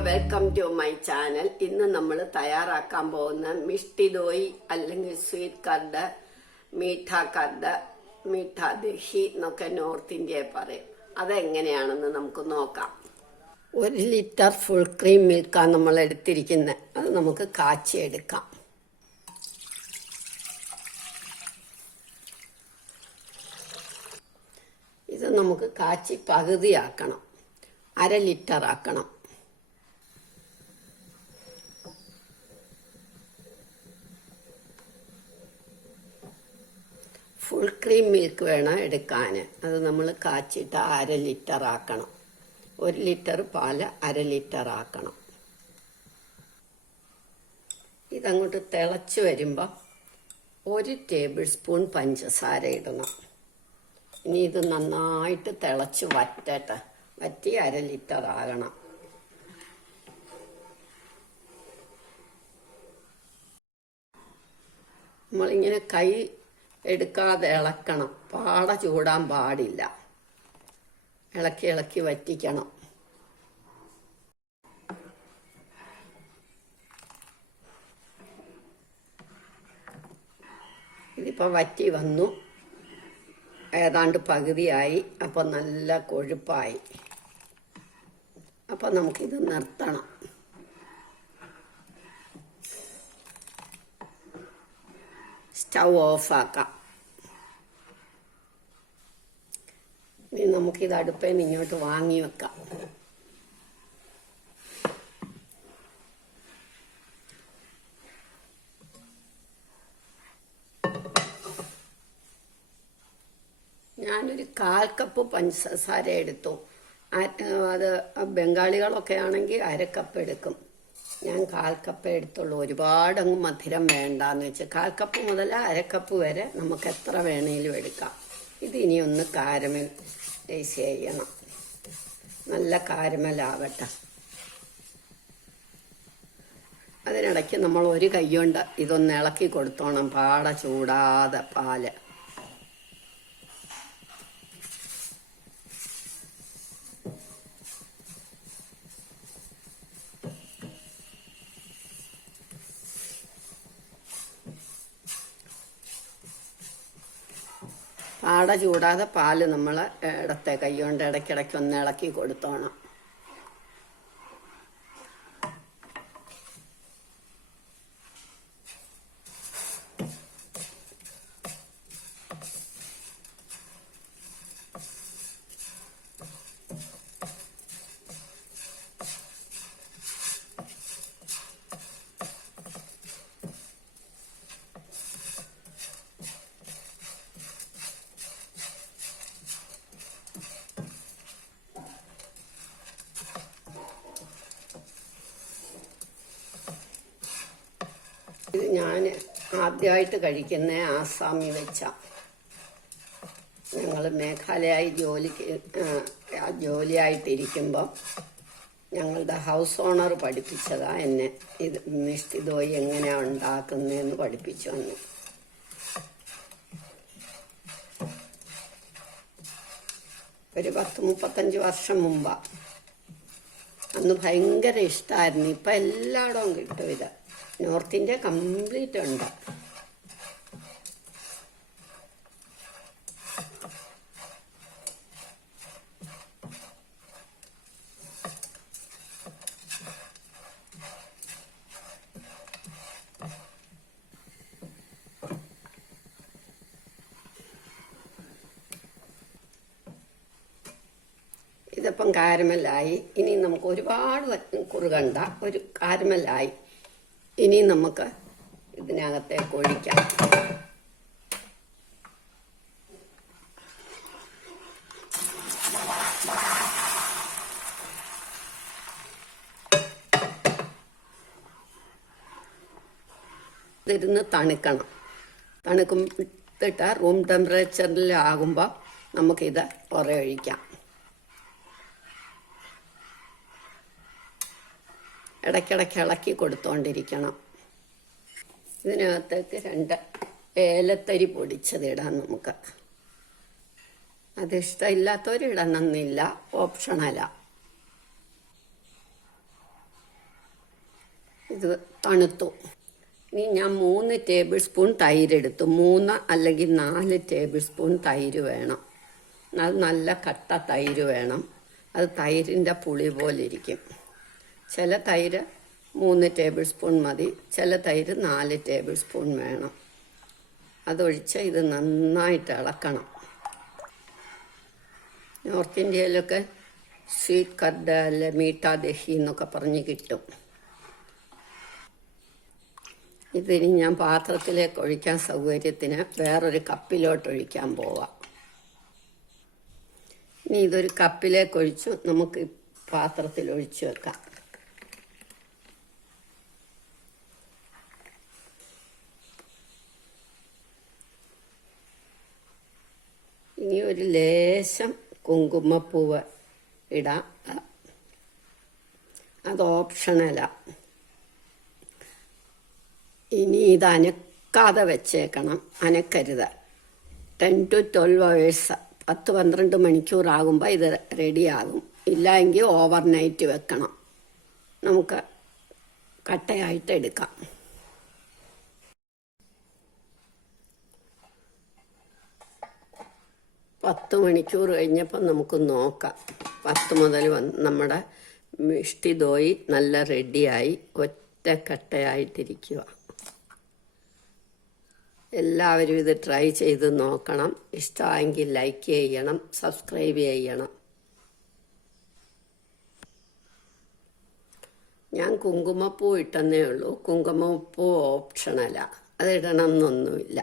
Welcome to my channel. ഇന്ന് നമ്മൾ തയ്യാറാക്കാൻ പോകുന്ന മിഷ്ടി ദോയി അല്ലെങ്കിൽ സ്വീറ്റ് കർഡ്, മീഠ കർഡ്, മീഠ ദഹി എന്നൊക്കെ നോർത്ത് ഇന്ത്യയിൽ പറയും. അതെങ്ങനെയാണെന്ന് നമുക്ക് നോക്കാം. 1 ലിറ്റർ ഫുൾ ക്രീം മിൽക്കാണ് നമ്മൾ എടുത്തിരിക്കുന്നത്. അത് നമുക്ക് കാച്ചിയെടുക്കാം. ഇത് നമുക്ക് കാച്ചി പകുതിയാക്കണം, 1/2 ലിറ്റർ ആക്കണം. ഫുൾ ക്രീം മിൽക്ക് വേണം എടുക്കാൻ. അത് നമ്മൾ കാച്ചിട്ട് 1/2 ലിറ്റർ ആക്കണം. 1 ലിറ്റർ പാല് 1/2 ലിറ്റർ ആക്കണം. ഇതങ്ങോട്ട് തിളച്ച് വരുമ്പോൾ 1 ടേബിൾ സ്പൂൺ പഞ്ചസാര ഇടണം. ഇനി ഇത് നന്നായിട്ട് തിളച്ച് വറ്റട്ടെ. വറ്റി 1/2 ലിറ്റർ ആകണം. നമ്മളിങ്ങനെ കൈ എടുക്കാതെ ഇളക്കണം. പാട ചൂടാൻ പാടില്ല. ഇളക്കി ഇളക്കി വറ്റിക്കണം. ഇതിപ്പോൾ വറ്റി വന്നു, ഏതാണ്ട് പകുതിയായി. അപ്പം നല്ല കൊഴുപ്പായി. അപ്പം നമുക്കിത് നിർത്തണം. സ്റ്റൗ ഓഫാക്കാം. ഇനി നമുക്കിത് അടുപ്പിൽ നിന്ന് ഇങ്ങോട്ട് വാങ്ങി വെക്കാം. ഞാനൊരു 1/4 കപ്പ് പഞ്ചസാര എടുത്തു. അത് ബംഗാളികളൊക്കെ ആണെങ്കിൽ 1/2 കപ്പ് എടുക്കും. ഞാൻ 1/4 കപ്പ് എടുത്തുള്ളൂ. ഒരുപാടങ്ങ് മധുരം വേണ്ടാന്ന് വെച്ച് 1/4 കപ്പ് മുതൽ 1/2 കപ്പ് വരെ നമുക്ക് എത്ര വേണേലും എടുക്കാം. ഇത് ഇനി ഒന്ന് കാരമലൈസ് ചെയ്യണം. നല്ല കാരമലാവട്ടെ. അതിനിടയ്ക്ക് നമ്മൾ ഒരു കൈ കൊണ്ട് ഇതൊന്ന് ഇളക്കി കൊടുത്തോണം. പാട ചൂടാതെ പാല്. പാട ചൂടാതെ പാല് നമ്മൾ ഇടത്തെ കൈ കൊണ്ട് ഇടയ്ക്കിടയ്ക്ക് ഒന്ന് ഇളക്കി കൊടുത്തോണം. ഇത് ഞാൻ ആദ്യമായിട്ട് കഴിക്കുന്ന ആസാമി വെച്ച. ഞങ്ങൾ മേഘാലയായി ജോലിയായിട്ടിരിക്കുമ്പോൾ ഞങ്ങളുടെ ഹൗസ് ഓണർ പഠിപ്പിച്ചതാ എന്നെ. ഇത് മിഷ്ടി ദോയി എങ്ങനെയാണ് ഉണ്ടാക്കുന്നതെന്ന് പഠിപ്പിച്ചു തന്നു. ഒരു 10-35 വർഷം മുമ്പാണ്. അന്ന് ഭയങ്കര ഇഷ്ടമായിരുന്നു. ഇപ്പം എല്ലായിടവും കിട്ടും ഇത്. നോർത്ത് ഇന്ത്യ കംപ്ലീറ്റ് ഉണ്ട്. ഇതിപ്പം കാരമലായി. ഇനി നമുക്ക് ഒരുപാട് കുറുകണ്ട. ഒരു കാരമലായി. ഇനി നമുക്ക് ഇതിനകത്തേക്ക് ഒഴിക്കാം. ഇതിരുന്ന് തണുക്കണം. തണുക്കുമ്പോട്ട് റൂം ടെമ്പറേച്ചറിലാകുമ്പോൾ നമുക്കിത് ഒഴിക്കാം. ഇടയ്ക്കിടയ്ക്ക് ഇളക്കി കൊടുത്തോണ്ടിരിക്കണം. ഇതിനകത്തേക്ക് 2 ഏലത്തരി പൊടിച്ചതിടാം നമുക്ക്. അതിഷ്ടമില്ലാത്തവരിടണമെന്നില്ല, ഓപ്ഷണലാ. ഇത് തണുത്തു. ഇനി ഞാൻ 3 ടേബിൾ സ്പൂൺ തൈരെടുത്തു. 3 അല്ലെങ്കിൽ 4 ടേബിൾ സ്പൂൺ തൈര് വേണം. അത് നല്ല കട്ട തൈര് വേണം. അത് തൈരിൻ്റെ പുളി പോലെ ഇരിക്കും. ചില തൈര് 3 ടേബിൾ സ്പൂൺ മതി, ചില തൈര് 4 ടേബിൾ സ്പൂൺ വേണം. അതൊഴിച്ച് ഇത് നന്നായിട്ട് ഇളക്കണം. നോർത്ത് ഇന്ത്യയിലൊക്കെ സ്വീറ്റ് കർഡ് അല്ലെ മീഠാ ദഹി എന്നൊക്കെ പറഞ്ഞ് കിട്ടും. ഇതിനി ഞാൻ പാത്രത്തിലേക്ക് ഒഴിക്കാൻ സൗകര്യത്തിന് വേറൊരു കപ്പിലോട്ട് ഒഴിക്കാൻ പോവാം. ഇനി ഇതൊരു കപ്പിലേക്ക് ഒഴിച്ചു നമുക്ക് പാത്രത്തിൽ ഒഴിച്ചു വെക്കാം. ഇനി ഒരു ലേശം കുങ്കുമപ്പൂവ് ഇടാം. അത് ഓപ്ഷണലാണ്. ഇനി ഇത് അനക്കാതെ വെച്ചേക്കണം, അനക്കരുത്. 10 to 12 hours 10-12 മണിക്കൂറാകുമ്പോൾ ഇത് റെഡിയാകും. ഇല്ലെങ്കിൽ ഓവർനൈറ്റ് വെക്കണം. നമുക്ക് കട്ടയായിട്ട് എടുക്കാം. പത്ത് മണിക്കൂർ കഴിഞ്ഞപ്പോൾ നമുക്ക് നോക്കാം. 10 മുതൽ നമ്മുടെ മിഷ്ടി ദോയി നല്ല റെഡിയായി ഒറ്റ കട്ടയായിട്ടിരിക്കുക. എല്ലാവരും ഇത് ട്രൈ ചെയ്ത് നോക്കണം. ഇഷ്ടമായെങ്കിൽ ലൈക്ക് ചെയ്യണം, സബ്സ്ക്രൈബ് ചെയ്യണം. ഞാൻ കുങ്കുമപ്പൂ ഇട്ടെന്നേ ഉള്ളൂ. കുങ്കുമപ്പൂ ഓപ്ഷണലാണ്, അത് ഇടണം എന്നൊന്നുമില്ല.